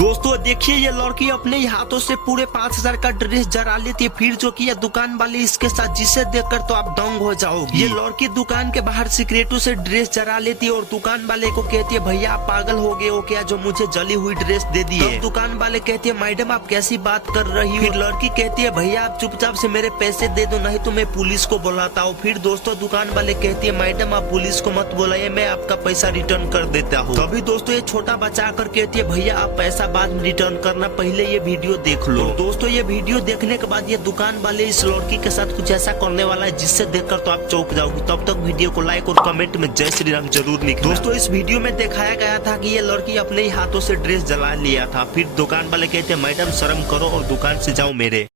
दोस्तों देखिए ये लड़की अपने ही हाथों से पूरे 5,000 का ड्रेस जरा लेती है, फिर जो किया दुकान वाले इसके साथ, जिसे देखकर तो आप दंग हो जाओगे। ये लड़की दुकान के बाहर सिगरेटों से ड्रेस जरा लेती है और दुकान वाले को कहती है भैया आप पागल हो गए हो क्या, जो मुझे जली हुई ड्रेस दे दी है। दुकान वाले कहते हैं मैडम आप कैसी बात कर रही हो। फिर लड़की कहती है भैया आप चुपचाप से मेरे पैसे दे दो नहीं तो मैं पुलिस को बुलाता हूँ। फिर दोस्तों दुकान वाले कहती है मैडम आप पुलिस को मत बुलाइए, मैं आपका पैसा रिटर्न कर देता हूँ। तभी दोस्तों ये छोटा बच्चा आकर कहती है भैया आप पैसा बाद में रिटर्न करना, पहले ये वीडियो देख लो। दोस्तों ये वीडियो देखने के बाद ये दुकान वाले इस लड़की के साथ कुछ ऐसा करने वाला है जिससे देखकर तो आप चौंक जाओगे। तब तक वीडियो को लाइक और कमेंट में जय श्री राम जरूर लिखना। दोस्तों इस वीडियो में दिखाया गया था कि ये लड़की अपने ही हाथों से ड्रेस जला लिया था। फिर दुकान वाले कहते हैं मैडम शर्म करो और दुकान से जाओ मेरे।